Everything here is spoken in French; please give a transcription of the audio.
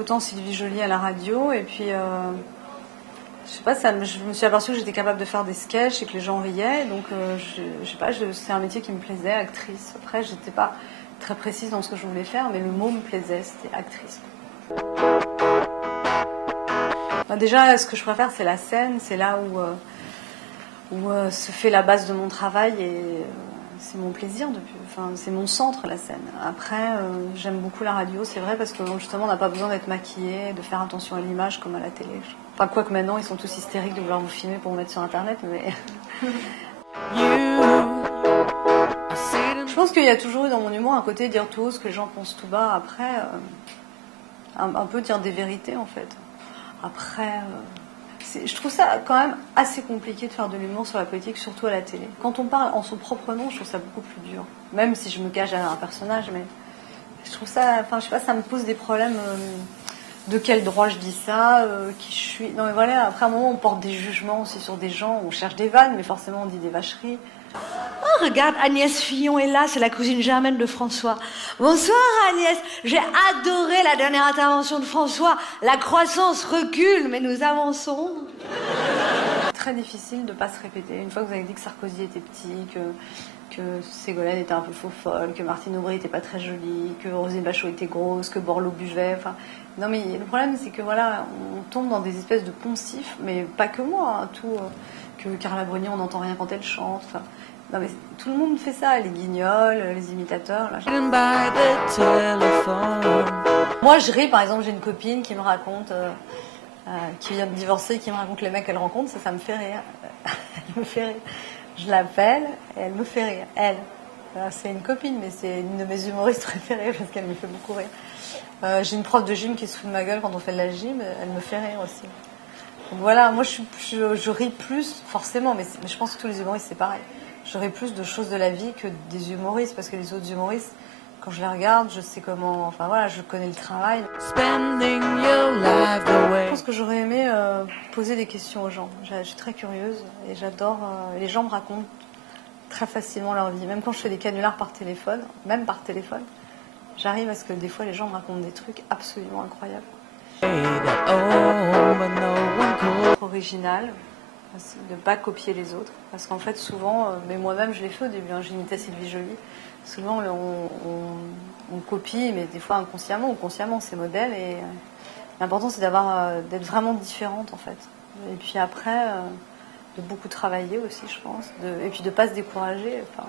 écoutant Sylvie Joly à la radio, et puis je sais pas, je me suis aperçue que j'étais capable de faire des sketchs et que les gens riaient, donc je sais pas, c'est un métier qui me plaisait, actrice. Après, j'étais pas très précise dans ce que je voulais faire, mais le mot me plaisait, c'était actrice. Déjà, ce que je préfère, c'est la scène, c'est là où se fait la base de mon travail, et c'est mon plaisir, enfin, c'est mon centre, la scène. Après, j'aime beaucoup la radio, c'est vrai, parce que justement, on n'a pas besoin d'être maquillé, de faire attention à l'image comme à la télé. Enfin, quoique maintenant, ils sont tous hystériques de vouloir vous filmer pour vous mettre sur Internet, mais... Je pense qu'il y a toujours eu dans mon humour un côté dire tout haut ce que les gens pensent tout bas. Après, un peu dire des vérités, en fait. Après, je trouve ça quand même assez compliqué de faire de l'humour sur la politique, surtout à la télé. Quand on parle en son propre nom, je trouve ça beaucoup plus dur. Même si je me cache derrière un personnage, mais je trouve ça, enfin, je sais pas, ça me pose des problèmes. De quel droit je dis ça, qui je suis. Non mais voilà, après à un moment on porte des jugements aussi sur des gens, on cherche des vannes, mais forcément on dit des vacheries. Oh, regarde, Agnès Fillon est là, c'est la cousine germaine de François. Bonsoir Agnès, j'ai adoré la dernière intervention de François. La croissance recule, mais nous avançons. Très difficile de ne pas se répéter. Une fois que vous avez dit que Sarkozy était petit, que Ségolène était un peu faux-folle, que Martine Aubry était pas très jolie, que Roselyne Bachelot était grosse, que Borloo buvait, enfin... Non mais le problème c'est que voilà, on tombe dans des espèces de poncifs, mais pas que moi, hein, que Carla Bruni on n'entend rien quand elle chante, enfin... Non mais tout le monde fait ça, les guignols, les imitateurs. Là. Moi je ris, par exemple, j'ai une copine qui me raconte, qui vient de divorcer, qui me raconte les mecs qu'elle rencontre, ça me fait rire. Elle me fait rire. Je l'appelle et elle me fait rire. Elle. C'est une copine, mais c'est une de mes humoristes préférées parce qu'elle me fait beaucoup rire. J'ai une prof de gym qui se fout de ma gueule quand on fait de la gym, elle me fait rire aussi. Donc voilà, moi je ris plus, forcément, mais je pense que tous les humoristes c'est pareil. Je ris plus de choses de la vie que des humoristes, parce que les autres humoristes, quand je les regarde, je sais comment, enfin voilà, je connais le travail. Je pense que j'aurais aimé poser des questions aux gens. Je suis très curieuse et j'adore, les gens me racontent très facilement leur vie. Même quand je fais des canulars par téléphone, j'arrive à ce que des fois les gens me racontent des trucs absolument incroyables. Original, de ne pas copier les autres, parce qu'en fait souvent, mais moi-même je l'ai fait au début, hein, j'imitais Sylvie Joly, souvent on copie, mais des fois inconsciemment ou consciemment ces modèles, et l'important c'est d'être vraiment différente en fait, et puis après de beaucoup travailler aussi je pense, et puis de ne pas se décourager, enfin...